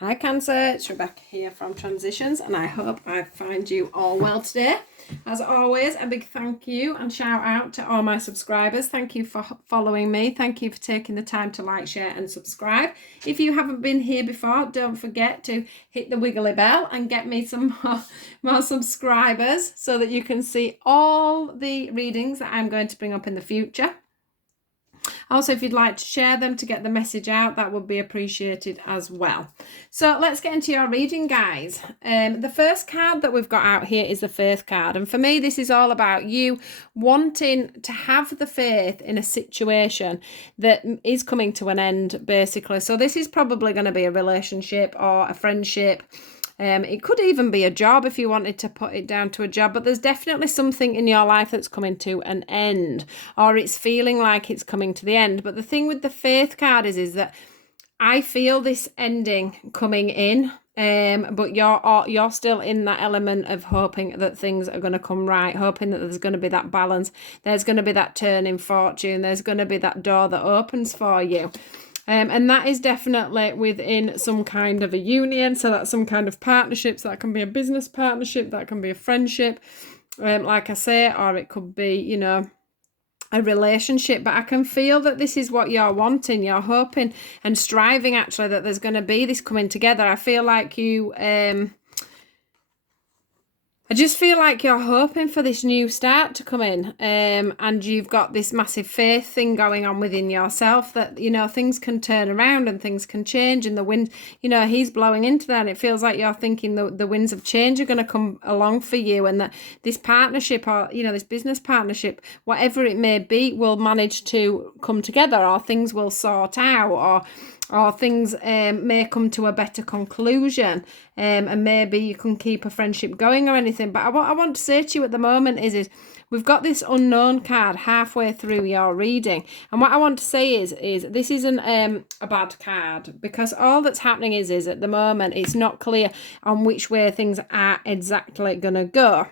Hi Cancer, it's Rebecca here from Transitions and I hope I find you all well today. As always, a big thank you and shout out to all my subscribers. Thank you for following me. Thank you for taking the time to like, share and subscribe. If you haven't been here before, don't forget to hit the wiggly bell and get me some more subscribers so that you can see all the readings that I'm going to bring up in the future. Also, if you'd like to share them to get the message out, that would be appreciated as well. So let's get into your reading, guys. The first card that we've got out here is the faith card. And for me, this is all about you wanting to have the faith in a situation that is coming to an end, basically. So this is probably going to be a relationship or a friendship. It could even be a job if you wanted to put it down to a job, but there's definitely something in your life that's coming to an end, or it's feeling like it's coming to the end. But the thing with the faith card is that I feel this ending coming in, but you're still in that element of hoping that things are going to come right, hoping that there's going to be that balance, there's going to be that turn in fortune, there's going to be that door that opens for you. And that is definitely within some kind of a union. So that's some kind of partnerships. That can be a business partnership. That can be a friendship, like I say, or it could be, a relationship. But I can feel that this is what you're wanting. You're hoping and striving, actually, that there's going to be this coming together. I feel like you... I just feel like you're hoping for this new start to come in, and you've got this massive faith thing going on within yourself that, things can turn around and things can change, and the wind, he's blowing into that, and it feels like you're thinking the winds of change are going to come along for you, and that this partnership or, this business partnership, whatever it may be, will manage to come together, or things will sort out, or things may come to a better conclusion, and maybe you can keep a friendship going or anything. But what I want to say to you at the moment is we've got this unknown card halfway through your reading. And what I want to say is this isn't a bad card, because all that's happening is at the moment it's not clear on which way things are exactly going to go.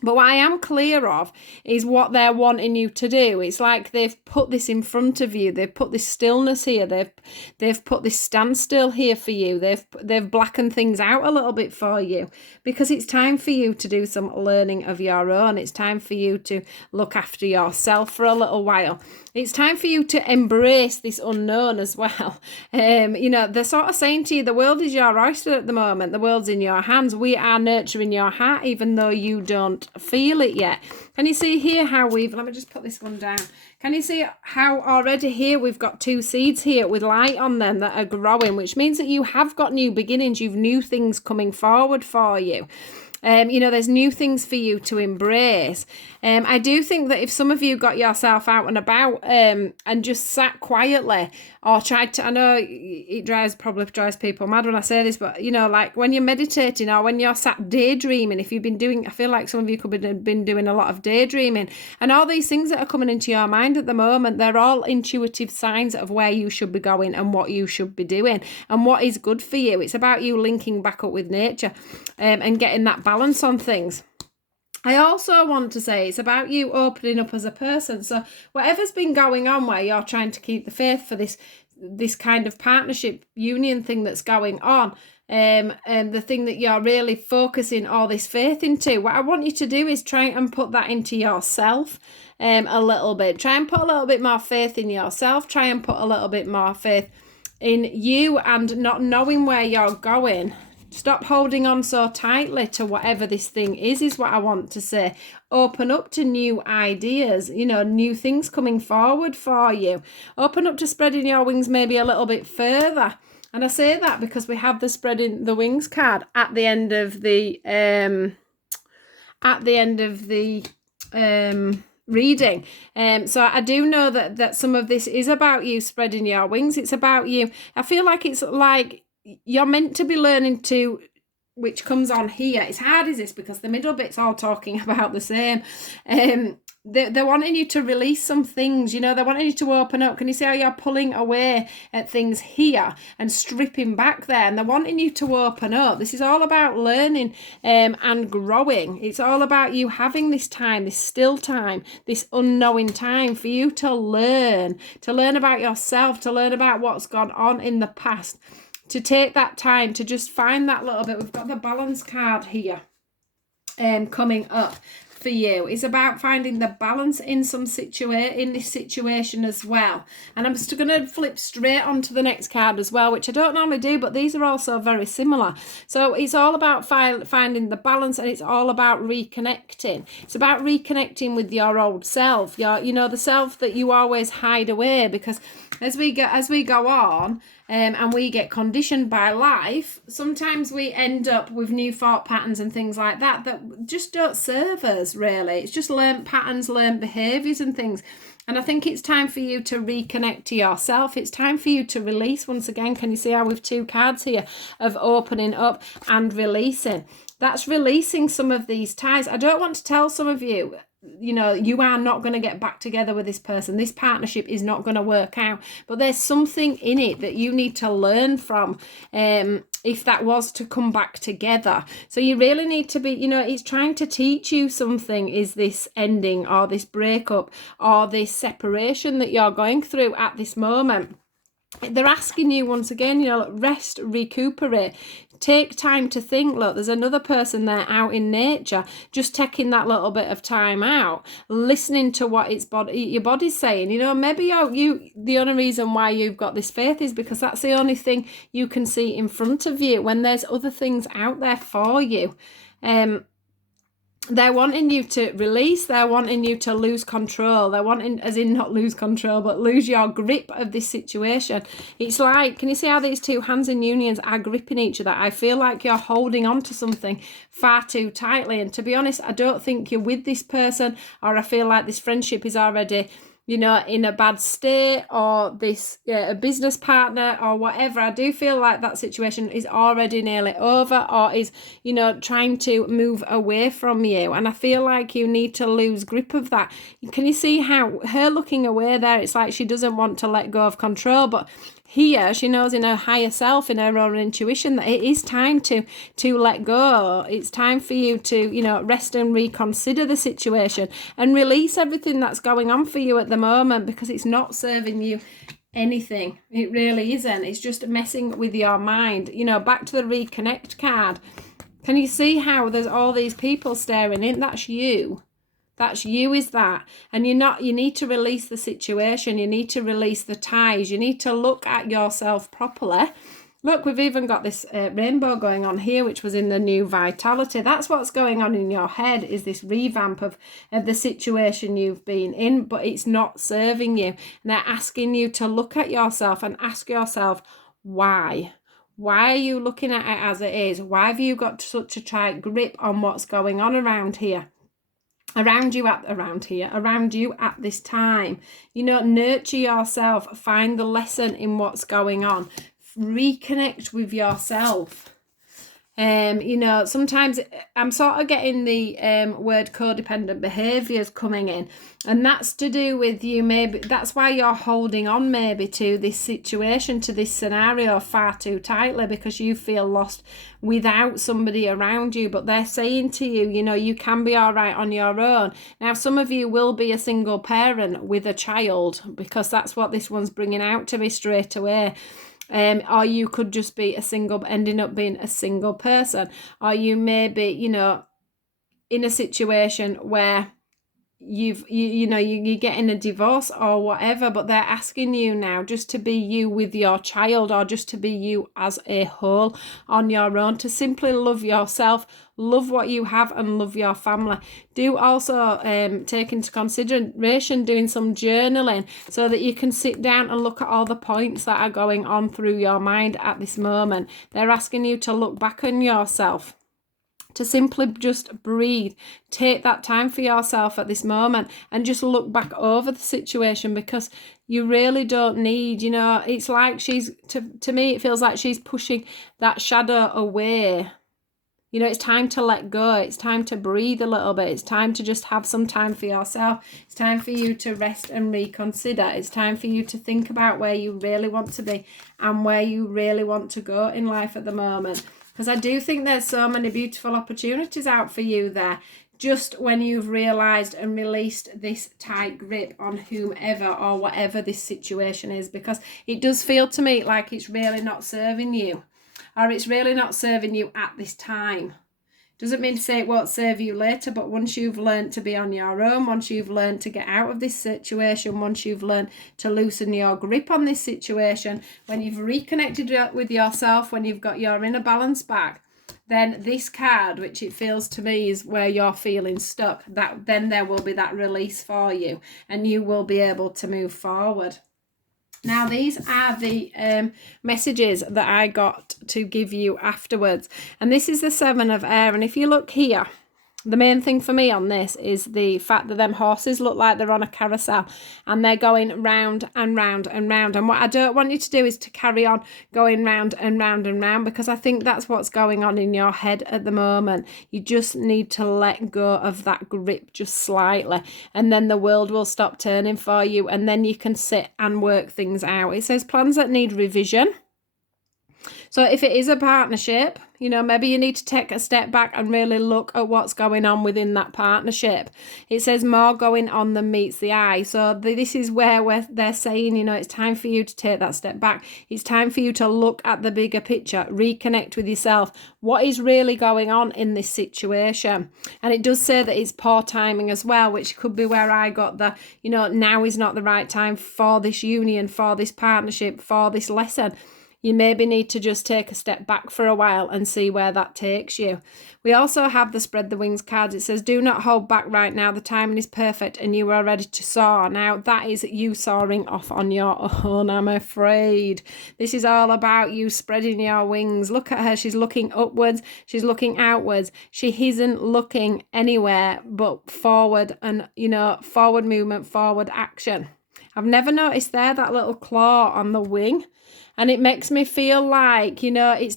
But what I am clear of is what they're wanting you to do. It's like they've put this in front of you. They've put this stillness here. They've put this standstill here for you. They've blackened things out a little bit for you, because it's time for you to do some learning of your own. It's time for you to look after yourself for a little while. It's time for you to embrace this unknown as well. They're sort of saying to you, the world is your oyster at the moment. The world's in your hands. We are nurturing your heart, even though you don't feel it yet. Can you see here how let me just put this one down. Can you see how already here we've got two seeds here with light on them that are growing, which means that you have got new beginnings. You've new things coming forward for you. There's new things for you to embrace. I do think that if some of you got yourself out and about and just sat quietly or tried to, I know it probably drives people mad when I say this, but like when you're meditating or when you're sat daydreaming, if you've been doing, I feel like some of you could have been doing a lot of daydreaming, and all these things that are coming into your mind at the moment, they're all intuitive signs of where you should be going and what you should be doing and what is good for you. It's about you linking back up with nature and getting that balance on things. I also want to say it's about you opening up as a person. So whatever's been going on where you're trying to keep the faith for this kind of partnership union thing that's going on, and the thing that you're really focusing all this faith into, what I want you to do is try and put that into yourself a little bit. Try and put a little bit more faith in yourself. Try and put a little bit more faith in you and not knowing where you're going. Stop holding on so tightly to whatever this thing is what I want to say. Open up to new ideas, new things coming forward for you. Open up to spreading your wings maybe a little bit further. And I say that because we have the spreading the wings card at the end of the reading. So I do know that some of this is about you spreading your wings. It's about you. I feel like it's like you're meant to be learning to, which comes on here. It's hard, is this, because the middle bit's all talking about the same. They're wanting you to release some things, they're wanting you to open up. Can you see how you're pulling away at things here and stripping back there? And they're wanting you to open up. This is all about learning and growing. It's all about you having this time, this still time, this unknowing time for you to learn about yourself, to learn about what's gone on in the past, to take that time to just find that little bit. We've got the balance card here coming up for you. It's about finding the balance in in this situation as well. And I'm just going to flip straight onto the next card as well, which I don't normally do, but these are also very similar. So it's all about finding the balance, and it's all about reconnecting. It's about reconnecting with your old self, the self that you always hide away, because as we go on, and we get conditioned by life, sometimes we end up with new thought patterns and things like that just don't serve us, really. It's just learnt patterns, learnt behaviours and things. And I think it's time for you to reconnect to yourself. It's time for you to release once again. Can you see how we've 2 cards here of opening up and releasing? That's releasing some of these ties. I don't want to tell some of you, you are not going to get back together with this person. This partnership is not going to work out. But there's something in it that you need to learn from if that was to come back together. So you really need to be, it's trying to teach you something, is this ending or this breakup or this separation that you're going through at this moment. They're asking you once again, rest, recuperate. Take time to think. Look, there's another person there out in nature, just taking that little bit of time out, listening to what your body's saying. Maybe the only reason why you've got this faith is because that's the only thing you can see in front of you, when there's other things out there for you. They're wanting you to release. They're wanting you to lose control. They're wanting, as in not lose control, but lose your grip of this situation. It's like, can you see how these 2 hands in unions are gripping each other? I feel like you're holding on to something far too tightly. And to be honest, I don't think you're with this person, or I feel like this friendship is already, in a bad state, or this a business partner or whatever. I do feel like that situation is already nearly over, or is, trying to move away from you. And I feel like you need to lose grip of that. Can you see how her looking away there? It's like she doesn't want to let go of control, but here she knows in her higher self, in her own intuition, that it is time to let go. It's time for you to, rest and reconsider the situation and release everything that's going on for you at the moment, because it's not serving you anything. It really isn't. It's just messing with your mind. Back to the reconnect card. Can you see how there's all these people staring in? That's you. That's you, is that. And you need to release the situation. You need to release the ties. You need to look at yourself properly. Look, we've even got this rainbow going on here, which was in the new vitality. That's what's going on in your head, is this revamp of the situation you've been in, but it's not serving you. And they're asking you to look at yourself and ask yourself, why? Why are you looking at it as it is? Why have you got such a tight grip on what's going on around here? Around you at this time. Nurture yourself, find the lesson in what's going on, reconnect with yourself. Sometimes I'm sort of getting the word codependent behaviors coming in, and that's to do with you. Maybe that's why you're holding on maybe to this situation, to this scenario far too tightly, because you feel lost without somebody around you. But they're saying to you, you can be all right on your own. Now, some of you will be a single parent with a child, because that's what this one's bringing out to me straight away. Or you could just be ending up being a single person, or you may be, in a situation where you're getting a divorce or whatever, but they're asking you now just to be you with your child, or just to be you as a whole on your own, to simply love yourself, love what you have, and love your family. Do also take into consideration doing some journaling, so that you can sit down and look at all the points that are going on through your mind at this moment. They're asking you to look back on yourself, to simply just breathe, take that time for yourself at this moment, and just look back over the situation, because you really don't need, it's like to me, it feels like she's pushing that shadow away. It's time to let go. It's time to breathe a little bit. It's time to just have some time for yourself. It's time for you to rest and reconsider. It's time for you to think about where you really want to be and where you really want to go in life at the moment. Because I do think there's so many beautiful opportunities out for you there. just when you've realised and released this tight grip on whomever or whatever this situation is, because it does feel to me like it's really not serving you, or it's really not serving you at this time. Doesn't mean to say it won't serve you later, but once you've learned to be on your own, once you've learned to get out of this situation, once you've learned to loosen your grip on this situation, when you've reconnected with yourself, when you've got your inner balance back, then this card, which it feels to me is where you're feeling stuck, that then there will be that release for you and you will be able to move forward. Now, these are the messages that I got to give you afterwards. And this is the 7 of Air. And if you look here, the main thing for me on this is the fact that them horses look like they're on a carousel and they're going round and round and round. And what I don't want you to do is to carry on going round and round and round, because I think that's what's going on in your head at the moment. You just need to let go of that grip just slightly, and then the world will stop turning for you, and then you can sit and work things out. It says plans that need revision. So if it is a partnership, you know, maybe you need to take a step back and really look at what's going on within that partnership. It says more going on than meets the eye. So this is where they're saying, you know, it's time for you to take that step back. It's time for you to look at the bigger picture, reconnect with yourself. What is really going on in this situation? And it does say that it's poor timing as well, which could be where I got the, you know, now is not the right time for this union, for this partnership, for this lesson. You maybe need to just take a step back for a while and see where that takes you. We also have the Spread the Wings cards. It says, do not hold back right now. The timing is perfect and you are ready to soar. Now, that is you soaring off on your own, I'm afraid. This is all about you spreading your wings. Look at her. She's looking upwards. She's looking outwards. She isn't looking anywhere but forward and, you know, forward movement, forward action. I've never noticed there that little claw on the wing. And it makes me feel like, you know, it's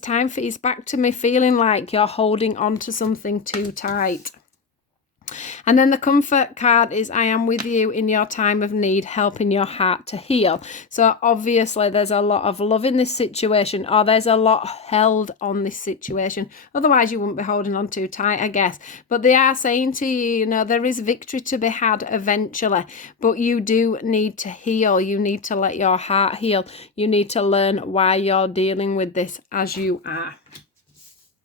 back to me feeling like you're holding on to something too tight. And then the comfort card is, I am with you in your time of need, helping your heart to heal. So obviously there's a lot of love in this situation, or there's a lot held on this situation. Otherwise you wouldn't be holding on too tight, I guess. But they are saying to you, you know, there is victory to be had eventually, but you do need to heal. You need to let your heart heal. You need to learn why you're dealing with this as you are.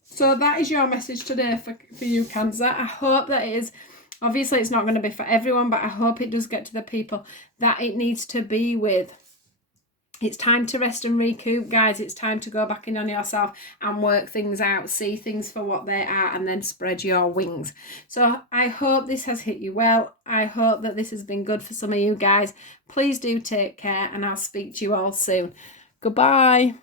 So that is your message today for you, Cancer. I hope that it is. Obviously, it's not going to be for everyone, but I hope it does get to the people that it needs to be with. It's time to rest and recoup, guys. It's time to go back in on yourself and work things out, see things for what they are, and then spread your wings. So I hope this has hit you well. I hope that this has been good for some of you guys. Please do take care, and I'll speak to you all soon. Goodbye.